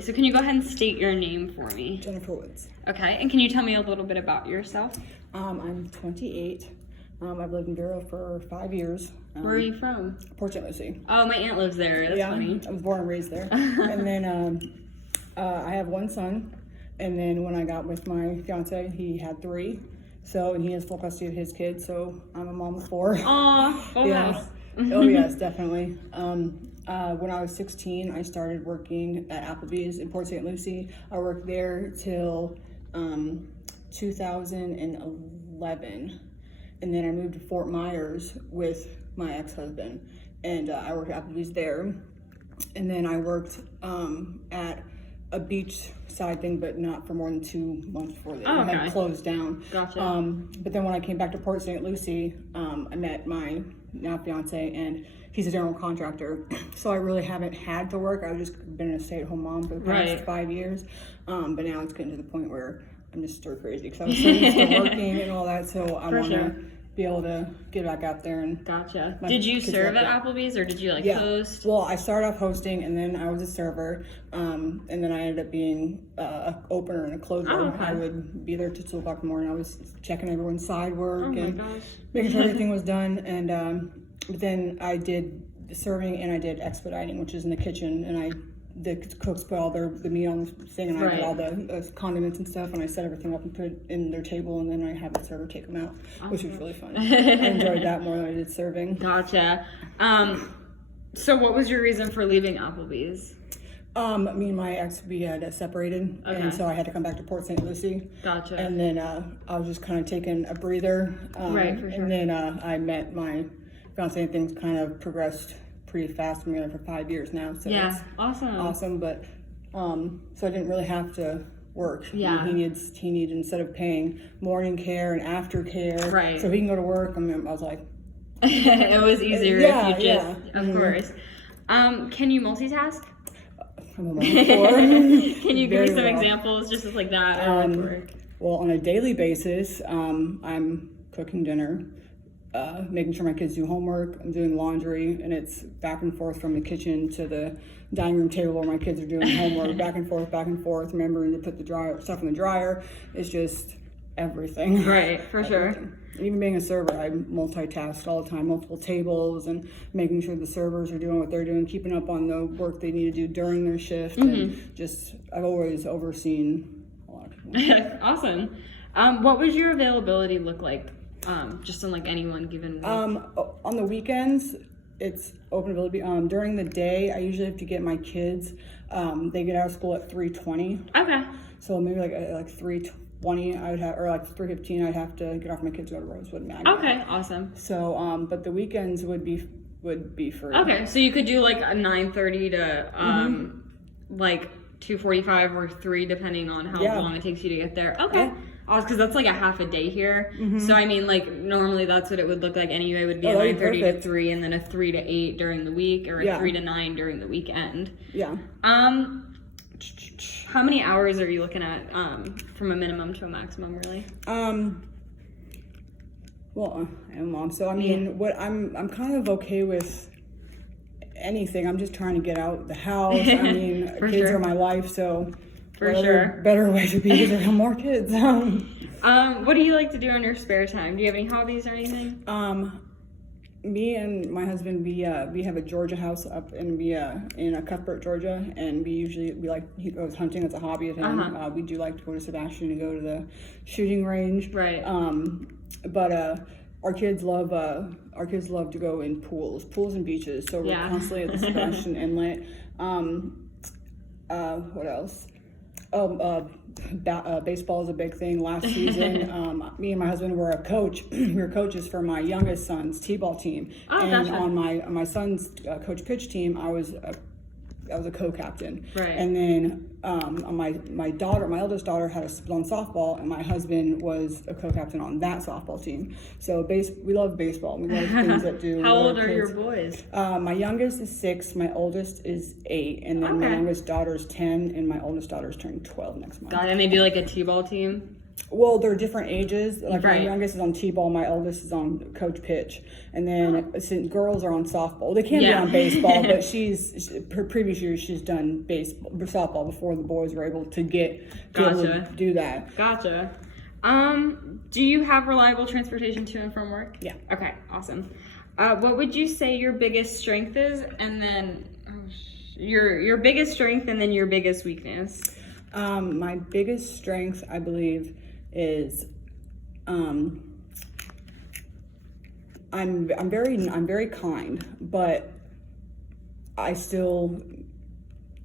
So can you go ahead and state your name for me? Jennifer Woods. Okay, and can you tell me a little bit about yourself? I'm 28. I've lived in Vero for 5 years. Where are you from? Port St. Lucie. Oh, my aunt lives there. That's funny. I was born and raised there. And then I have one son. And then when I got with my fiance, he had 3. So, and he has full custody of his kids. So I'm a mom of 4. Aw, oh Yeah. Oh yes, definitely. When I was 16, I started working at Applebee's in Port St. Lucie. I worked there till 2011, and then I moved to Fort Myers with my ex-husband, and I worked at Applebee's there. And then I worked at a beach side thing, but not for more than 2 months before they had closed down. Gotcha. But then when I came back to Port St. Lucie, I met my now fiance, and he's a general contractor. So I really haven't had to work. I've just been a stay-at-home mom for the past 5 years. But now it's getting to the point where I'm just stir crazy because I was so used to working and all that. So I want to be able to get back out there and. Gotcha. Did you serve at Applebee's or did you host? Well, I started off hosting and then I was a server, and then I ended up being an opener and a closer. Oh, okay. I would be there till 2 o'clock in the morning. I was checking everyone's side work and gosh. making sure everything was done. And but then I did the serving and I did expediting, which is in the kitchen, and the cooks put all the meat on the thing, and I did all the condiments and stuff, and I set everything up and put it in their table, and then I have the server take them out, which was really fun. I enjoyed that more than I did serving. Gotcha. So what was your reason for leaving Applebee's? Me and my ex, we had separated, and so I had to come back to Port St. Lucie. Gotcha. And then I was just kind of taking a breather. Right, for sure. And then I met my fiance, and things kind of progressed pretty fast. We've been together for 5 years now, so it's awesome. But so I didn't really have to work. Yeah. He needed instead of paying morning care and after care, right? So he can go to work. I was like, it was easier if you just, of course. Can you multitask? I'm a mom of 4. Can you give me some examples just like that? Well, on a daily basis, I'm cooking dinner. Making sure my kids do homework, I'm doing laundry, and it's back and forth from the kitchen to the dining room table where my kids are doing homework, back and forth, remembering to put the stuff in the dryer. It's just everything. Right, for sure. Even being a server, I multitask all the time, multiple tables, and making sure the servers are doing what they're doing, keeping up on the work they need to do during their shift, and I've always overseen a lot of people. Awesome. What was your availability look like? Just on any one given week? On the weekends, it's open availability. During the day, I usually have to get my kids. They get out of school at 3:20. Okay. So maybe like 3:20, I would have, or 3:15, I'd have to get off my kids to go to Rosewood and Magna. Okay, awesome. So, but the weekends would be free. Okay, so you could do a 9:30 to 2:45 or 3, depending on how long it takes you to get there. Okay. Because that's a half a day here. So I mean, normally that's what it would look like anyway. Would be a 9:30 to 3, and then a 3 to 8 during the week, or a 3 to 9 during the weekend. Yeah. How many hours are you looking at from a minimum to a maximum, really? Well, I'm a mom, so I mean, what I'm kind of okay with anything. I'm just trying to get out the house. I mean, kids are my life, so. Better way to be to have more kids. What do you like to do in your spare time? Do you have any hobbies or anything? Me and my husband, we have a Georgia house up in Cuthbert, Georgia, and he goes hunting. It's a hobby of him. We do like to go to Sebastian and go to the shooting range. Right. But our kids love to go in pools and beaches. So we're constantly at the Sebastian Inlet. What else? Baseball is a big thing. Last season, me and my husband were we were coaches for my youngest son's t-ball team. On my son's coach pitch team, I was a co-captain. Right. And then my eldest daughter was on softball, and my husband was a co-captain on that softball team. So we love baseball. We love things that do. How old are your boys? My youngest is 6, my oldest is 8, and then my youngest daughter is 10, and my oldest daughter is turning 12 next month. Got it. And they do a t-ball team? Well, they're different ages. Like my Right. youngest is on t-ball, my eldest is on coach pitch, and then since girls are on softball, they can be Yeah. on baseball. But her previous years she's done softball before the boys were able to get able Gotcha. to do that. Gotcha. Do you have reliable transportation to and from work? Yeah. Okay, awesome. What would you say your biggest strength is, and then your biggest strength, and then your biggest weakness? My biggest strength, I believe, is I'm very kind, but I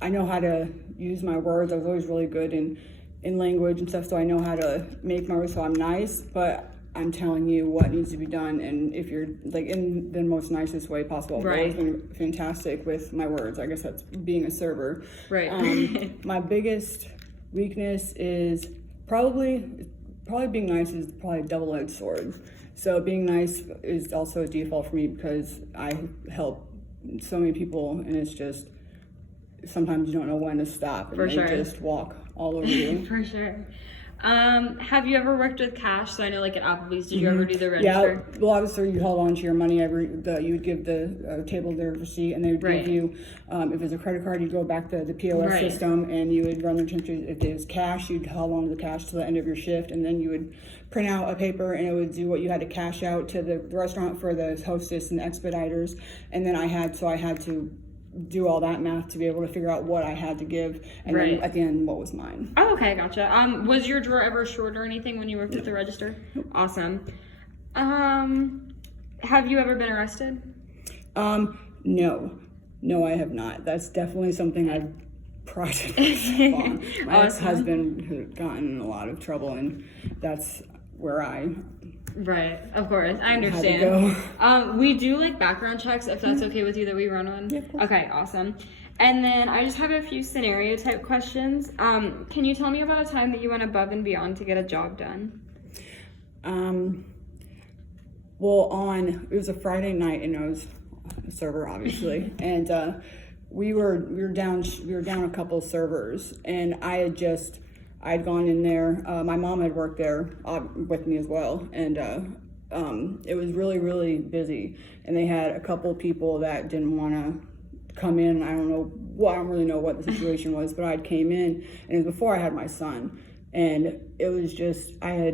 know how to use my words. I was always really good in language and stuff, so I know how to make my words so I'm nice, but I'm telling you what needs to be done, and if you're like in the most nicest way possible. Right. I've always been fantastic with my words. I guess that's being a server. Right. My biggest weakness is probably being nice is probably a double-edged sword. So being nice is also a default for me because I help so many people, and it's just sometimes you don't know when to stop, and For they sure. just walk all over you. For sure. Have you ever worked with cash? So I know, like at Applebee's, did you ever do the register? Yeah, well, obviously you held on to your money. You would give the table their receipt, and they would Right. give you, if it's a credit card, you'd go back to the POS Right. system, and you would run the transfer. If it was cash, you'd hold on to the cash to the end of your shift, and then you would print out a paper, and it would do what you had to cash out to the restaurant for the hostess and the expediters, and then I had to do all that math to be able to figure out what I had to give, and Right. then at the end, what was mine. Oh, okay, gotcha. Was your drawer ever short or anything when you worked at the register? Awesome. Have you ever been arrested? No, I have not. That's definitely something I've prided myself on. My Awesome. ex-husband had gotten in a lot of trouble, and that's where I Right, of course. I had to understand. go. We do like background checks if that's okay with you that we run one. Yeah, of course. Okay, awesome. And then I just have a few scenario type questions. Can you tell me about a time that you went above and beyond to get a job done? Well, it was a Friday night, and I was a server, obviously, and we were down a couple of servers, and I'd gone in there. My mom had worked there with me as well, and it was really, really busy, and they had a couple of people that didn't want to come in. I don't really know what the situation was, but I came in, and it was before I had my son. And it was just, I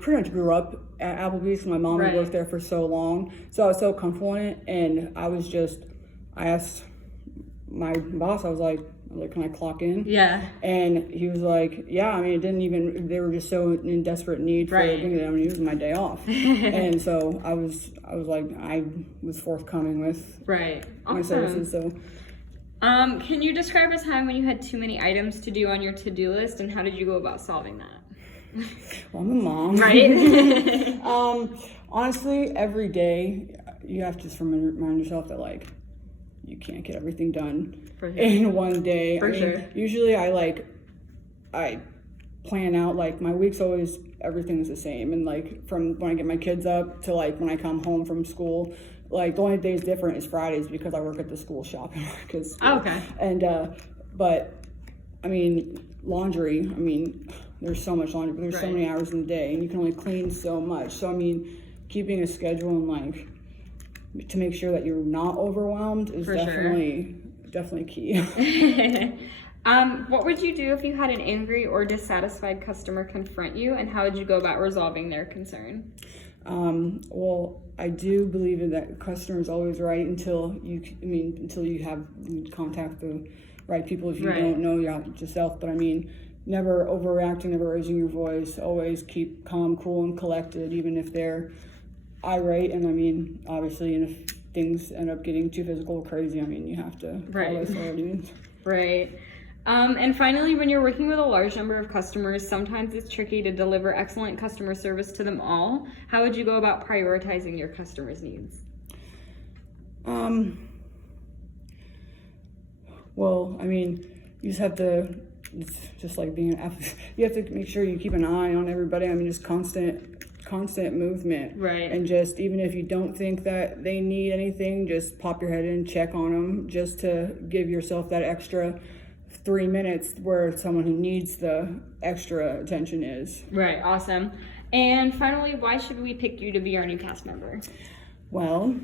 pretty much grew up at Applebee's because my mom had Right. worked there for so long. So I was so comfortable in it. And I asked my boss, I was like, can I clock in? Yeah. And he was like, yeah, I mean, they were just so in desperate need for Right. it. I mean, it was my day off. And so I was forthcoming with Right. my Awesome. services. So Can you describe a time when you had too many items to do on your to-do list, and how did you go about solving that? well, I'm a mom. Right? Honestly, every day you have to just remind yourself that like you can't get everything done For sure. in one day. For sure. Usually I plan out like my week's always everything's the same, and like from when I get my kids up to like when I come home from school. Like the only days different is Fridays because I work at the school shop. Oh, okay. And but I mean laundry. I mean there's so much laundry, but there's so Right. many hours in the day, and you can only clean so much. So I mean keeping a schedule and like to make sure that you're not overwhelmed is For sure. definitely key. What would you do if you had an angry or dissatisfied customer confront you, and how would you go about resolving their concern? Well, I do believe in that customer is always right until you have contact the right people. If you Right. don't know yourself, but I mean, never overreacting, never raising your voice. Always keep calm, cool, and collected, even if they're irate. And I mean, obviously, and if things end up getting too physical or crazy, I mean, you have to Right. follow authority. Right. And finally, when you're working with a large number of customers, sometimes it's tricky to deliver excellent customer service to them all. How would you go about prioritizing your customers' needs? Well, I mean, you just have to, it's just like being you have to make sure you keep an eye on everybody. I mean, just constant movement. Right. And just, even if you don't think that they need anything, just pop your head in, check on them, just to give yourself that extra 3 minutes where someone who needs the extra attention is. Right, awesome. And finally, why should we pick you to be our new cast member? Well,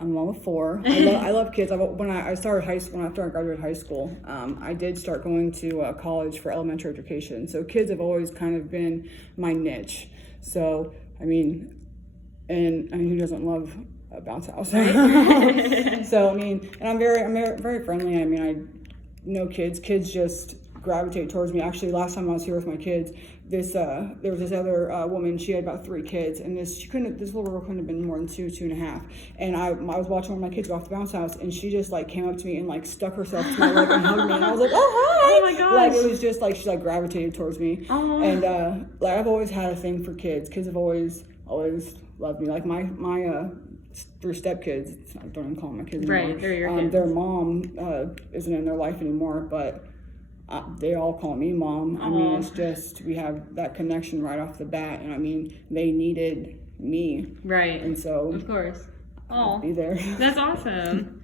I'm mom of 4. I love kids. When I started high school, after I graduated high school, I did start going to college for elementary education. So kids have always kind of been my niche. So, I mean, who doesn't love a bounce house? So, I mean, and I'm very friendly. I mean, I know kids. Kids just gravitate towards me. Actually, last time I was here with my kids, there was this other woman. She had about 3 kids, and this little girl couldn't have been more than 2.5. And I was watching one of my kids go off the bounce house, and she just like came up to me and like stuck herself to my leg and hugged me. And I was like, oh hi! Oh my gosh! Like it was just like she like gravitated towards me. Oh. And like I've always had a thing for kids. Kids have always loved me. Like my 3 stepkids. I don't even call them my kids anymore. Right, they're your kids. Their mom isn't in their life anymore, but they all call me mom. I mean, it's just, we have that connection right off the bat. And I mean, they needed me. Right. And so, of course. I'll be there. That's awesome.